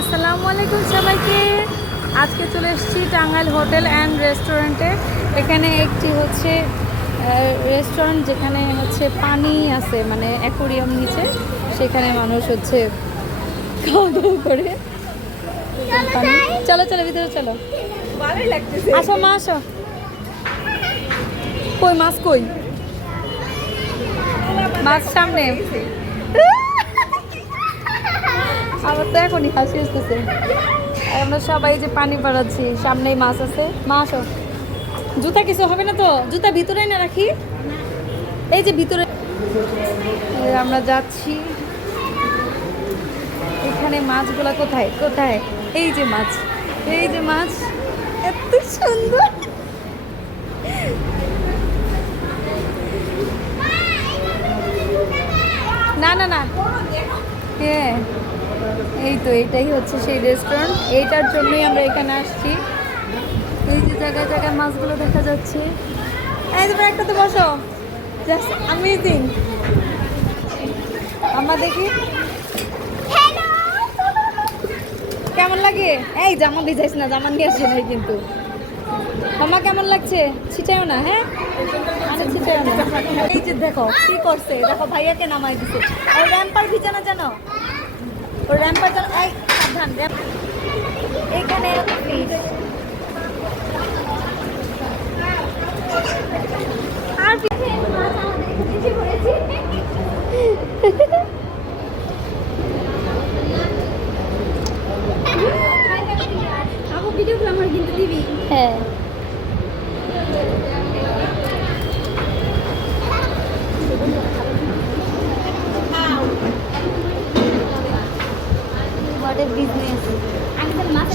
আসসালামু আলাইকুম সবাইকে। আজকে চলে এসেছি টাঙ্গাইল হোটেল অ্যান্ড রেস্টুরেন্টে। এখানে একটি হচ্ছে রেস্টুরেন্ট, যেখানে হচ্ছে পানি আছে, মানে অ্যাকোরিয়াম নিচে, সেখানে মানুষ হচ্ছে খাওয়া দাওয়া করে। পানি, চলো চলো ভিতরে চলো। ভালোই লাগতেছে। আসো মা আসো। কই মাছ, কই মাছ? সামনে। আমার তো এখনই হাসি আসতেছে। আর আমরা সবাই যে পানি পাড়াচ্ছি, সামনেই মাছ আছে। মা আসো। জুতা কিছু হবে না তো? জুতা ভিতরে না রাখি, এই যে ভিতরে। আমরা যাচ্ছি। এখানে মাছগুলা কোথায় কোথায়? এই যে মাছ, এই যে মাছ, এত সুন্দর। না না না, হ্যাঁ এই তো, এটাই হচ্ছে সেই রেস্টুরেন্ট। এইটার জন্যই আমরা এখানে আসছি। এই যে জায়গায় জায়গায় মাছগুলো দেখা যাচ্ছে। এই যে একটাতে বসো, জাস্ট অ্যামেজিং। আমরা দেখি কেমন লাগে। এই জামা ভিজাইস না, জামা নিয়ে আসি নাই কিন্তু। আমার কেমন লাগছে? ছিটাও না, হ্যাঁ ছিটাও না। এই যে দেখো কি করছে, দেখো ভাইয়াকে নামাই দিছে। ওর র্যাম্পার ভিজানো জানো, ওর র্যাম্পার জানো। এই সাবধান, এইখানে আর ভিডিওগুলো আমার কিন্তু দিবি। হ্যাঁ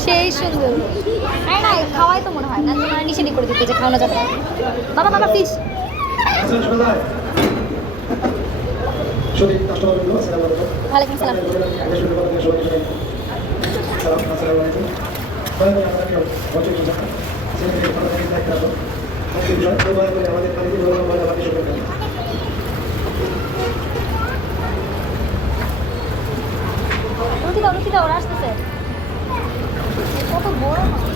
সেই সুন্দর। হ্যাঁ না, খাওয়াই তো মনে হয় না, তোমার নিষেধই করে দিতে যে খাওয়ানো যাবে না। বাবা বাবা ফিস। ওয়ালাইকুম সালাম। রুটি দাও, রুটি দাও, ওরা আসতেছে। কত বড় মাছ।